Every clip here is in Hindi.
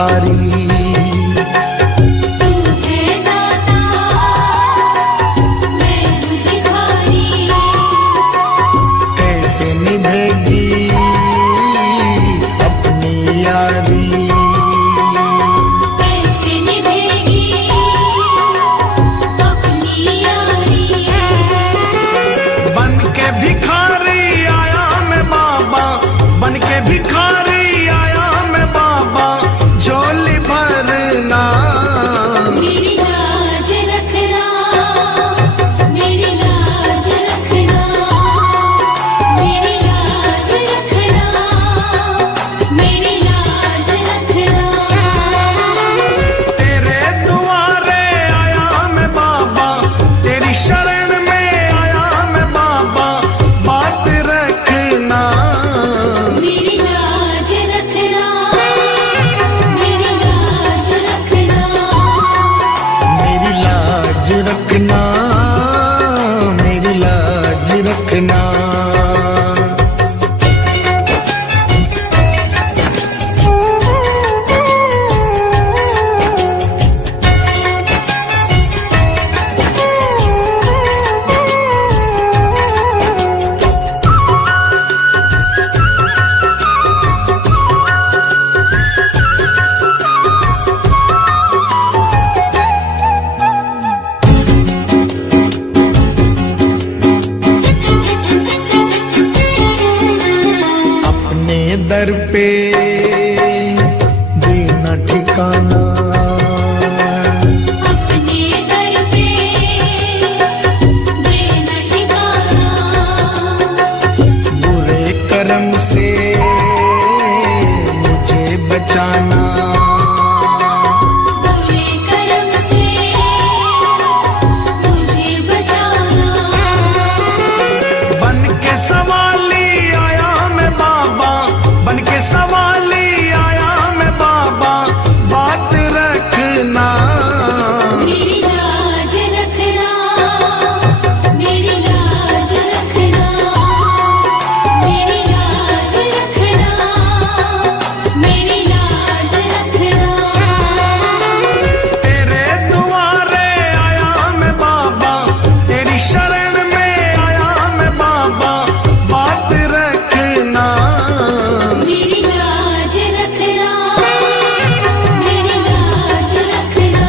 भिखारी। भिखारी आया मैं बाबा, झोली भरना। मेरी लाज रखना, मेरी लाज रखना, मेरी लाज रखना, मेरी लाज रखना। तेरे दुआरे आया मैं बाबा, तेरी शरण में आया मैं बाबा, बात रखना। मेरी लाज रखना, मेरी लाज रखना, मेरी लाज रखना, मेरी लाज रखना। दर पे देना ठिकाना, अपने दर पे देना ठिकाना। बुरे कर्म से मुझे बचाना, बुरे कर्म से मुझे बचाना। बन के सवाली आया मैं बाबा, बन के सवाली आया मैं बाबा, बात रखना। मेरी लाज रखना, मेरी लाज रखना, मेरी लाज रखना, मेरी लाज रखना। तेरे दुआरे आया मैं बाबा, तेरी शरण में आया मैं बाबा, बात रखना। मेरी लाज रखना, मेरी लाज रखना,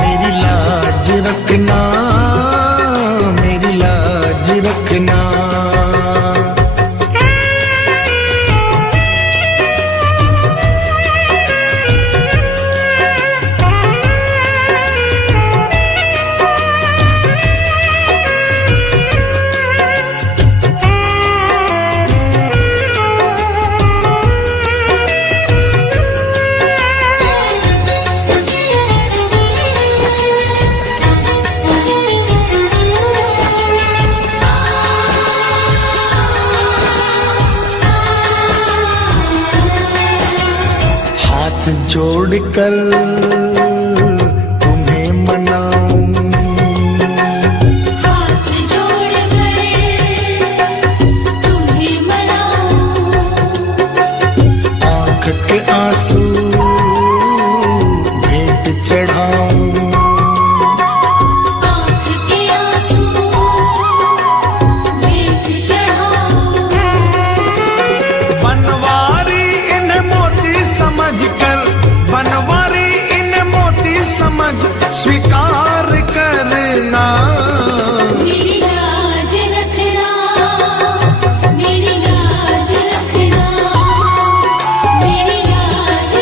मेरी लाज रखना, मेरी लाज रखना। हाथ जोड़कर तुम्हें मनाऊं, हाथ जोड़कर तुम्हें मनाऊं। आंख के आंसू भेंट चढ़ाऊं, आँख के आंसू भेंट चढ़ाऊं। बनवारी इन मोती समझकर, बनवारी इन मोती समझ स्वीकार करना। मेरी लाज रखना, मेरी लाज रखना, मेरी लाज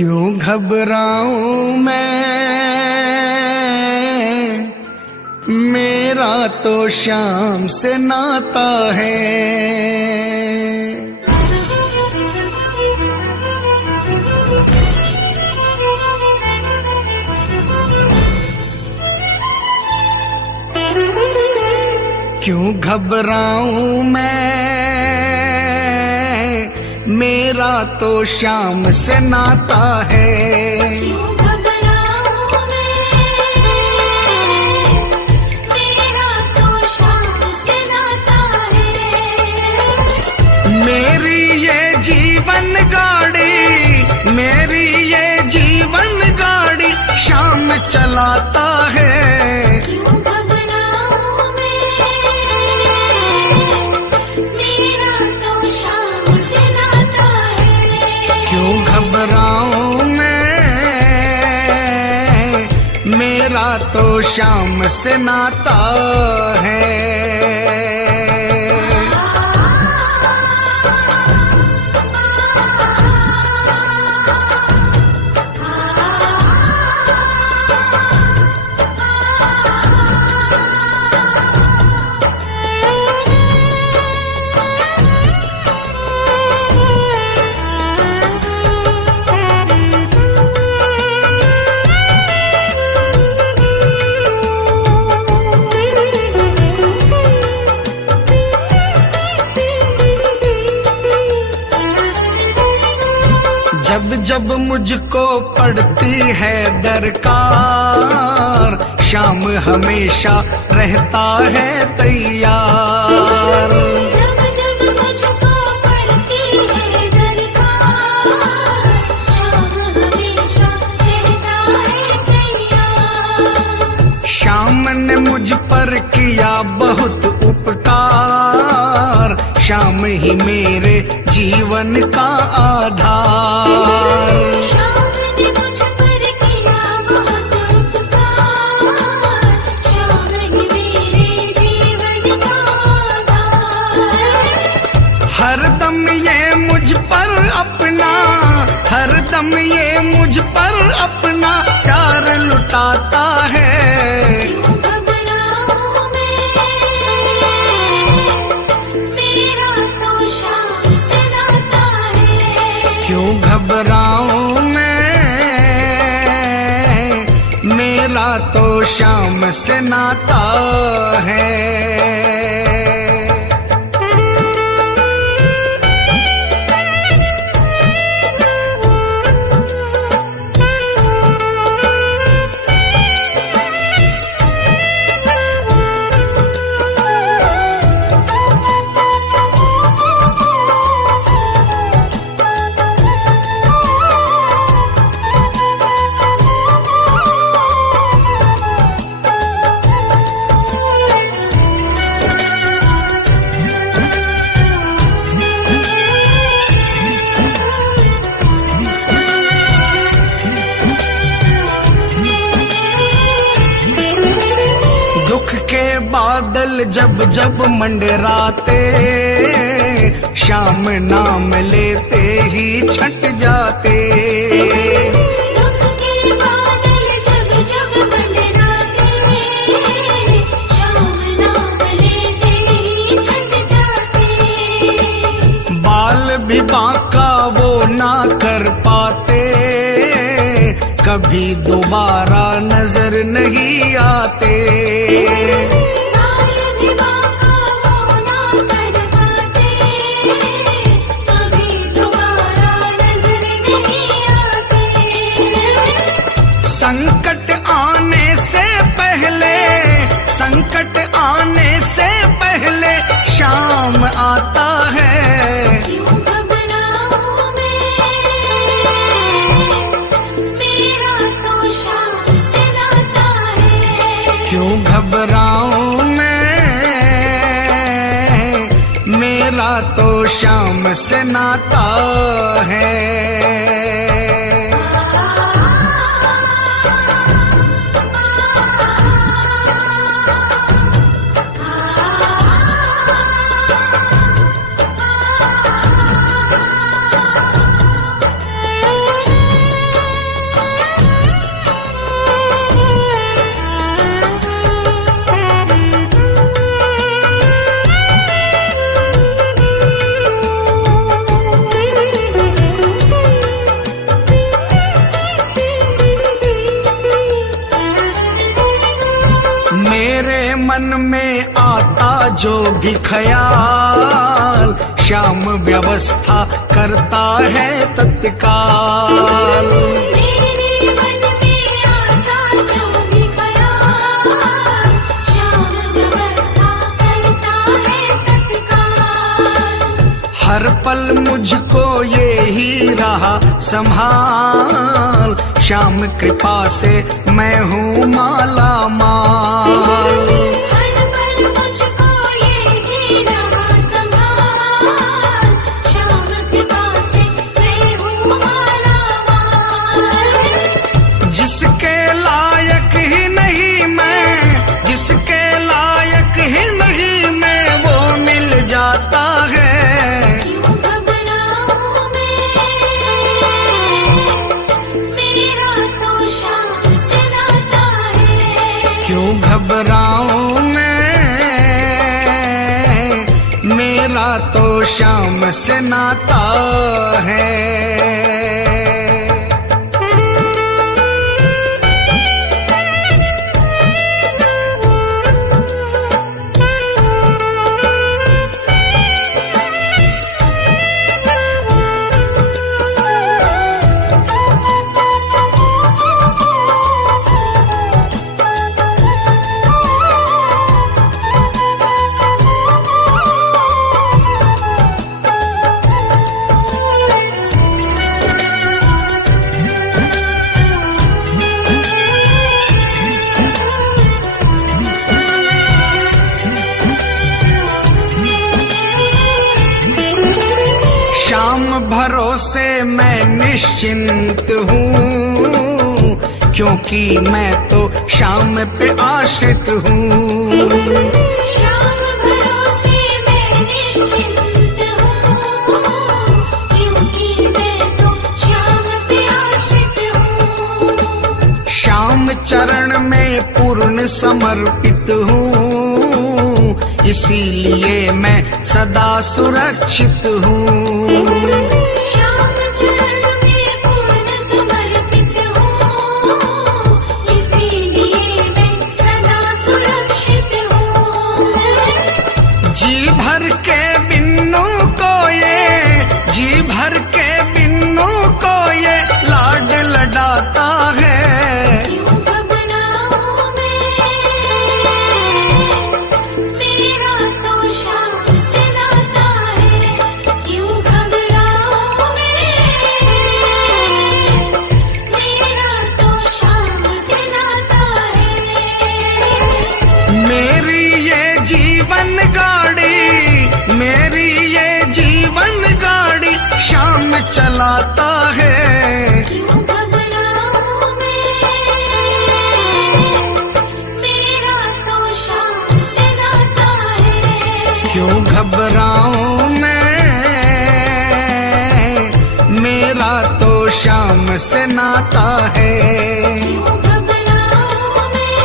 क्यों घबराऊं मैं, मेरा तो शाम से नाता है। क्यों घबराऊं मैं, मेरा तो शाम से नाता है। क्यों घबराऊं मैं, मेरा तो शाम से नाता है। मेरी ये जीवन गाड़ी, मेरी ये जीवन गाड़ी शाम चलाता है। क्यों घबराऊं मैं, मेरा तो शाम से नाता है। क्यों घबराऊं मैं, मेरा तो शाम से नाता है। जब जब मुझको पड़ती है दरकार, शाम हमेशा रहता है तैयार। जब जब मुझको पड़ती है दरकार, शाम हमेशा रहता है तैयार। शाम ने मुझ पर किया बहुत उपकार, शाम ही मेरे जीवन का आधार। शाम ने मुझ पर किया बहुत उपकार, शाम ही मेरे जीवन का आधार। हर दम ये मुझ पर अपना, हर दम ये मुझ पर अपना प्यार लुटाता है। क्यों घबराऊं मैं, मेरा तो शाम से नाता है। क्यों घबराऊं मैं, मेरा तो शाम से नाता है। दुख के बादल जब जब मंडराते, शाम नाम लेते ही छट जाते। दुख के बादल जब जब मंडराते, शाम नाम लेते ही छट जाते। बाल भी बांका वो ना कर पाते, कभी दोबारा नजर नहीं आते। बाल भी बांका वो ना कर पाते, कभी दोबारा नजर नहीं आते। संकट आने से पहले, संकट आने से पहले शाम आता है। क्यों घबराऊं मैं, मेरा तो शाम से नाता है। क्यों घबराऊं मैं, मेरा तो शाम से नाता है। मन में आता जो भी ख्याल, श्याम व्यवस्था करता है तत्काल। मेरे मन में आता जो भी ख्याल, श्याम व्यवस्था करता है तत्काल। हर पल मुझको ये ही रहा संभाल, श्याम कृपा से मैं हूँ माला माल। हर पल मुझको ये ही रहा संभाल, श्याम कृपा से मैं हूँ माला माल। जिसके लायक ही नहीं मैं, जिसके लायक ही नहीं मैं, वो मिल जाता है। क्यों घबराऊं मैं, मेरा तो श्याम से नाता है। क्यों घबराऊं मैं, मेरा तो श्याम से नाता है। श्याम भरोसे मैं निश्चिंत हूँ, क्योंकि मैं तो श्याम पे आश्रित हूँ। श्याम भरोसे मैं निश्चिंत हूँ, क्योंकि मैं तो श्याम पे आश्रित हूँ। श्याम चरण में पूर्ण समर्पित हूँ, इसीलिए मैं सदा सुरक्षित हूँ। श्याम चरण में पूर्ण समर्पित हूँ, इसीलिए मैं सदा सुरक्षित हूँ। जी भर के बिन्नू को ये, जी भर के बिन्नू को ये लाड लडाता है। क्यों घबराऊं मैं, मेरा तो श्याम से नाता है। क्यों घबराऊं मैं, मेरा तो श्याम से नाता है। मेरी ये जीवन गाड़ी, मेरी ये जीवन गाड़ी श्याम चलाता है। क्यों घबराऊं मैं, मेरा तो श्याम से नाता है। क्यों घबराऊं मैं, मेरा तो श्याम से नाता है। क्यों घबराऊं मैं,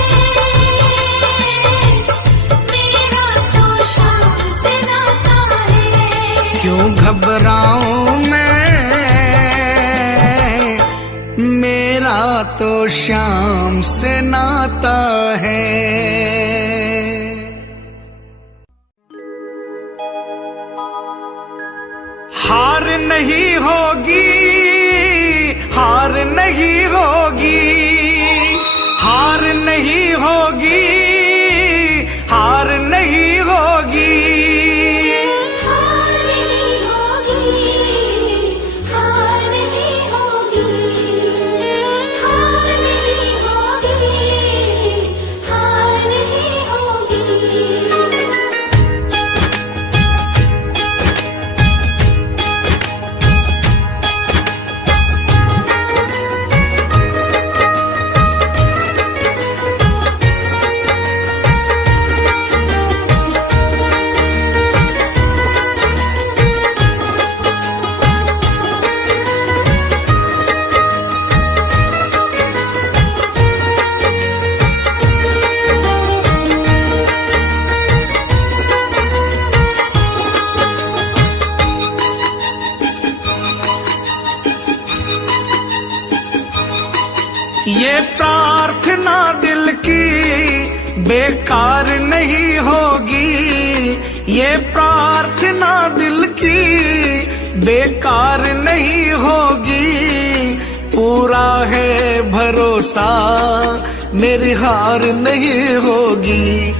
मेरा तो श्याम से नाता है। क्यों घबराऊं मैं, मेरा तो श्याम से नाता है। हार नहीं होगी, हार नहीं होगी, हार नहीं होगी, हार नहीं होगी। हार नहीं होगी, हार नहीं होगी, हार नहीं होगी, हार नहीं होगी। ये प्रार्थना दिल की बेकार नहीं होगी, ये प्रार्थना दिल की बेकार नहीं होगी। पूरा है भरोसा, मेरी हार नहीं होगी।